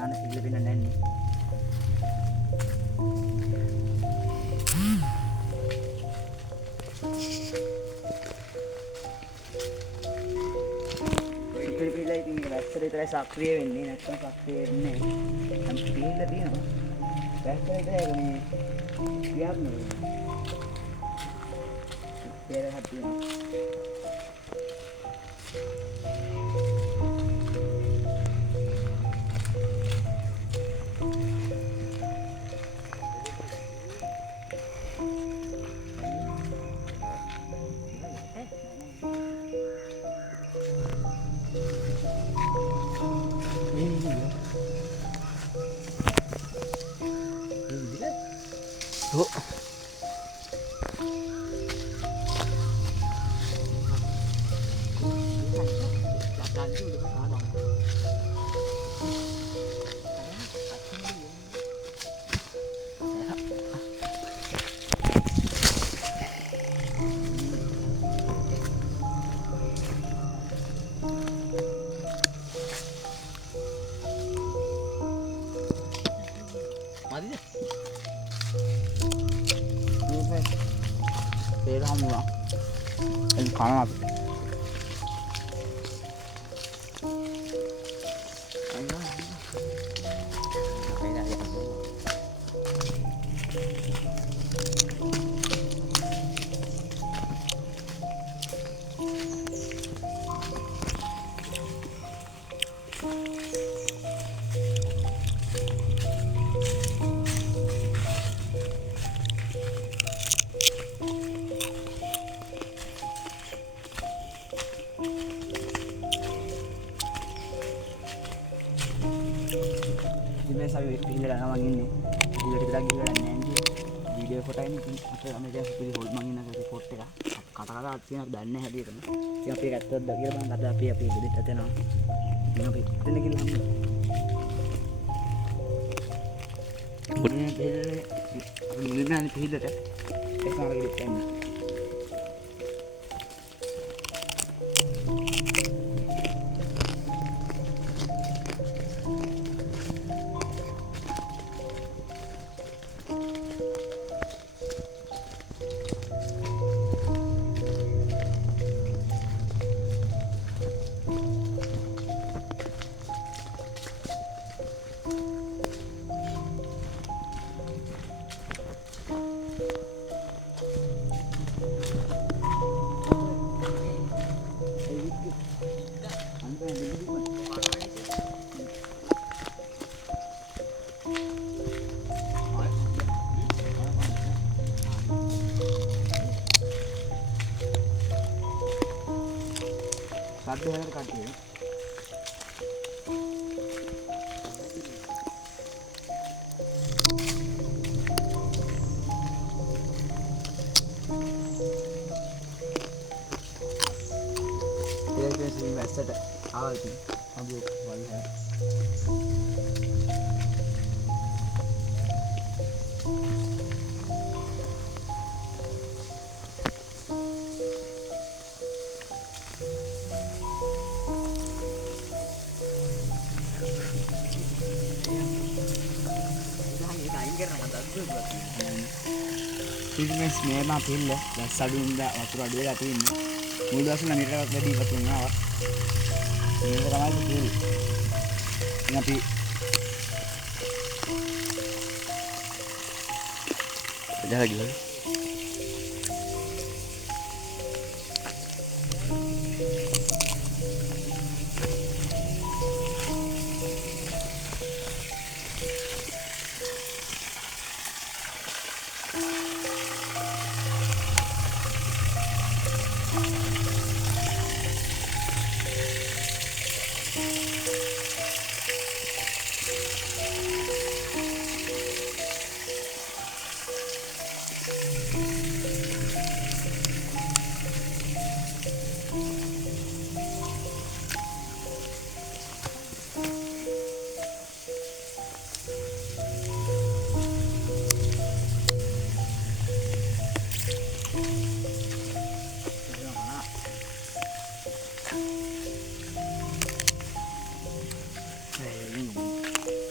නාන සිල්ල පින්න නැන්නේ. ඉතින් පිළලා ඉතින් වැස්සට විතරයි සක්‍රිය වෙන්නේ නැත්නම් සක්‍රිය වෙන්නේ නැහැ. නම් පිළලා තියෙනවා. වැස්සට විතරයි මේ ක්‍රියාත්මක වෙන්නේ. පෙරහත් තියෙනවා. Oh. Alhamdulillah. Ini kanan apa? Ini saya pilih nama ini. Pilih kita lagi nanti video foto ini kita ambil yang pilih hold mangin aja foto ya. Kata-kata artinya dan nih hadir kan. Yang pilih kata bagi bang kata api jadi tadi no. Yang pilih ini lagi lama. Ini pilih nanti pilih deh. Kita lagi di sana. Satu hari kaki. Dia sering baca tak? Awal tu, abu balik. Fitness memang pilih, dah selalu indah waktu ada lagi ini. Mula asal ni rawat jadi patungnya awak. Ini ramai tu pilih. Tapi ada lagi.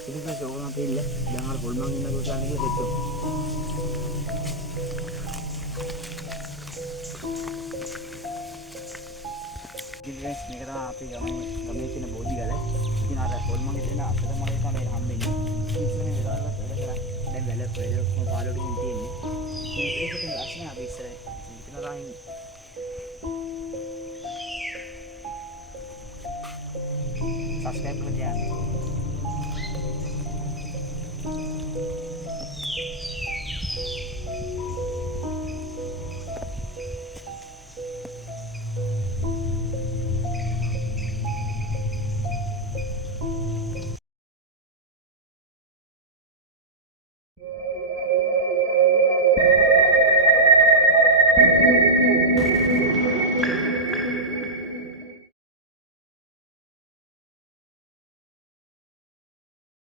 ඉතින් ඒක ඕගොල්ලෝ පිළ දැන් අර හොල්මන් ඉන්න ගොඩක් කියලා දෙත්තෝ. ඉතින් මේක තමයි අපි ගමේ තියෙන බෝධිගල. ඉතින් අර හොල්මන් ඉතින් අපිට මම තමයි හම්බෙන්නේ. ඉතින් වෙලාවකට වැඩ කරා. දැන් වැල පාලෝටින් තියෙන්නේ. මේකට ලක්ෂණ අපි ඉස්සරහ ඉතින් රාහින් subscribe कर दिया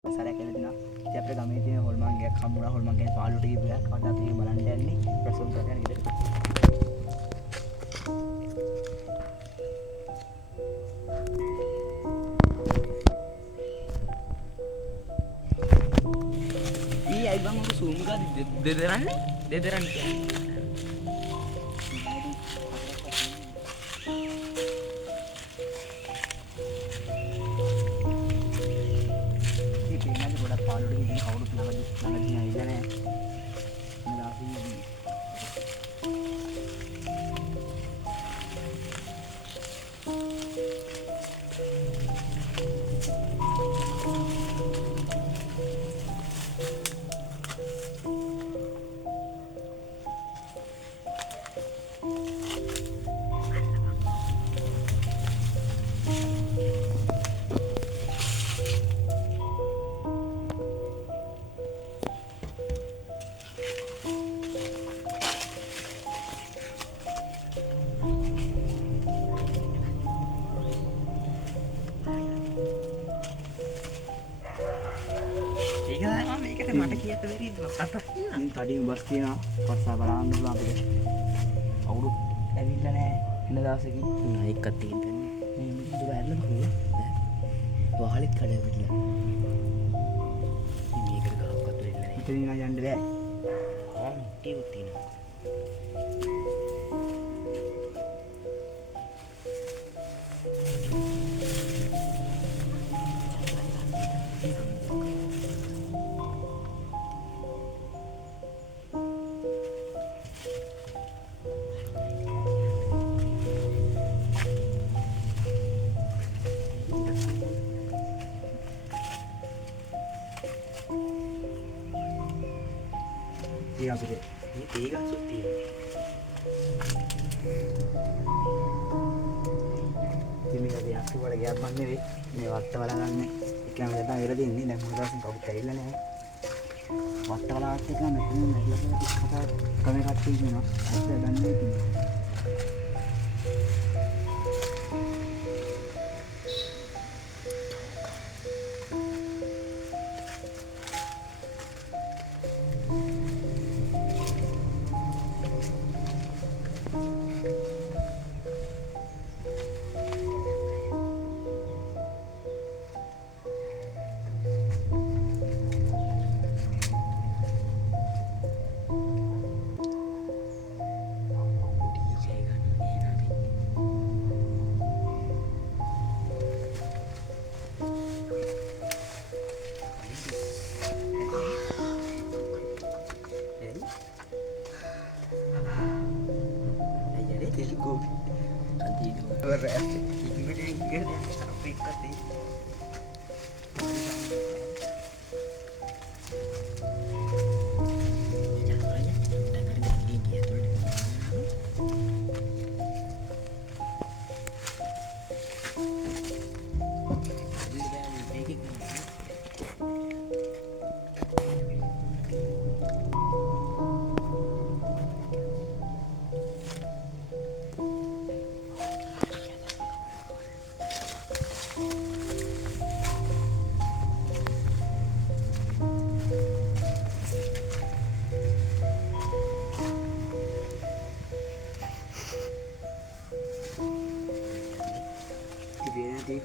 සරයක් කියලා දෙනවා. ඉතින් අපේ ගමේ තියෙන හොල්මන් ගයක් හම්බුණා. හොල්මන් කියන්නේ පාළුවට ගිහින් ගියා. කවදා අපි ඒක බලන්න යන්නේ. ප්‍රසෝන් කරගෙන ඉතින්. ඊ අයි බං ඔක සූම් ගාද දෙදරන්නේ? දෙදරන්නේ කියන්නේ. මට කියත බැරි සතක් තඩින් බස් තියෙනවා පස්සා බලන්න පුළුවන් අපිට අවුරු ඇවිල්ලා නැහැ ඉන්න දවසකින් එකක් තියෙන්නේ මේ දුර ඇරලා කොහොමද වහලෙත් කඩේ විතර ඉතින් මේකට ගහක්වත් වෙන්නේ නැහැ ඉතින් යන්න බෑ ආ ටියුත් තියෙනවා අපිට මේ තේ ගස්සක් තියෙනවා. ඉතින් මේක දෙයක් වල ගියක් මන් නෙවෙයි. මේ වත්ත වලගන්න එකම දැන් ඉර දෙන්නේ දැන් මොකද දැන් කවුරුත් ඇවිල්ලා නැහැ. වත්ත වලවත් එක මෙතන නැගලා කතා කමේ කට්ටිය කියනවා. ඇත්ත දන්නේ ඉතින්.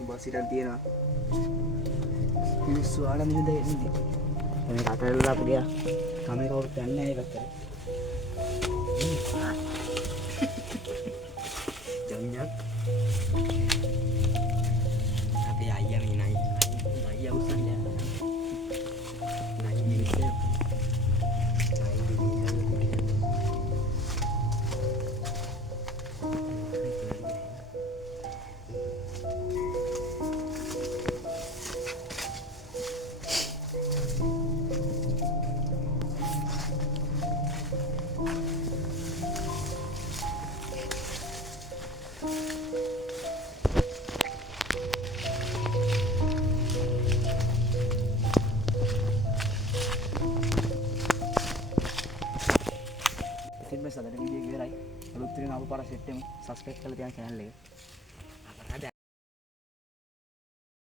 Basiran තියෙනවා මිනිස්සු ආගම ඉඳ එන්නේ. මේ කතරලා අපි ගියා. කැමරාවට යන්නේ නැහැ ඒකට. ජොන්ජක් අපේ අයියා මේ නයි අයියා උස්සන්නේ නයි මිනිස්සේ ඉතින් මේ සදට වීඩියෝ එක ඉවරයි. අලුත් වෙන ආපු පාර සෙට් එකම සබ්ස්ක්‍රයිබ් කරලා තියන්න channel එක.